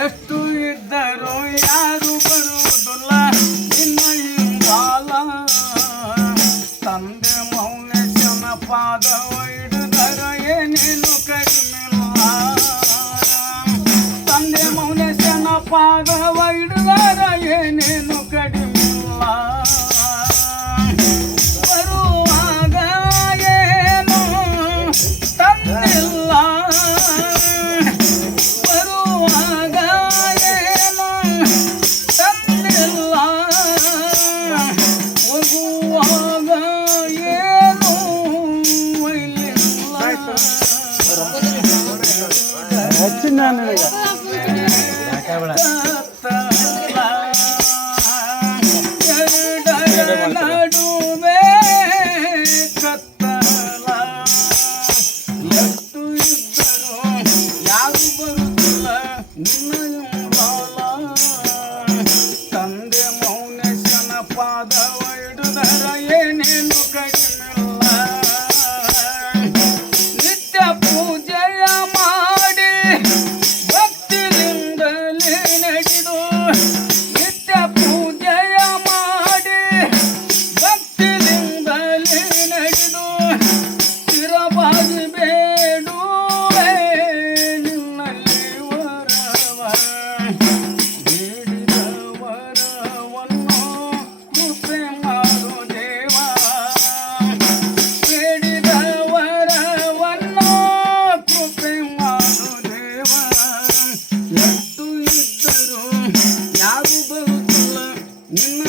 ಎಷ್ಟು ಇದ್ದರೂ ಯಾರು ಬರುವುದಿಲ್ಲ ನಿನ್ನ ಹಿಂಗಾಲ ತಂದೆ ಮೌನೇಶನ ಪಾದವ ಹಿಡಿದರ ಏನೇನು ಕಡಿಮೆಲ್ಲ ತಂದೆ ಮೌನೇಶನ ಪಾದವ ಹಿಡಿದರ ಏನೇನು ಕಡಿಮೆಲ್ಲ ಬರುವಾಗ ಏನು ತಂದಿಲ್ಲ ನಡುವೆ ಕತ್ತಲ ಎಷ್ಟು ಇದ್ದರೂ ಯಾರು ಬರುತ್ತಿಲ್ಲ ನಿನ್ನ ತಂದೆ ಮೌನೇಶನ ಪಾದವ ಹಿಡಿದರ ಏನೇನು ಕಡಿಮೆಲ್ಲ ನಿತ್ಯ ಪೂಜೆಯ ಮಾಡಿ ಭಕ್ತಿಯಿಂದಲೇ ನಡೆದು ನಿತ್ಯ ಪೂಜೆಯ ಮಾಡಿ ಭಕ್ತಿಯಿಂದಲೇ ನಡೆದು ಸ್ಥಿರವಾಗಿ ಬೇಡುವೆ ನಿನ್ನಲ್ಲಿ ವರವ ಬೇಡಿದ ವರವನ್ನು ಕೃಪೆ ಮಾಡು ದೇವ ಬೇಡಿದ ವರವನ್ನು ಕೃಪೆ ಮಾಡು ದೇವ ಎಷ್ಟು ಇದ್ದರೂ ಯಾರು ಬರುತ್ತಿಲ್ಲ ನಿನ್ನ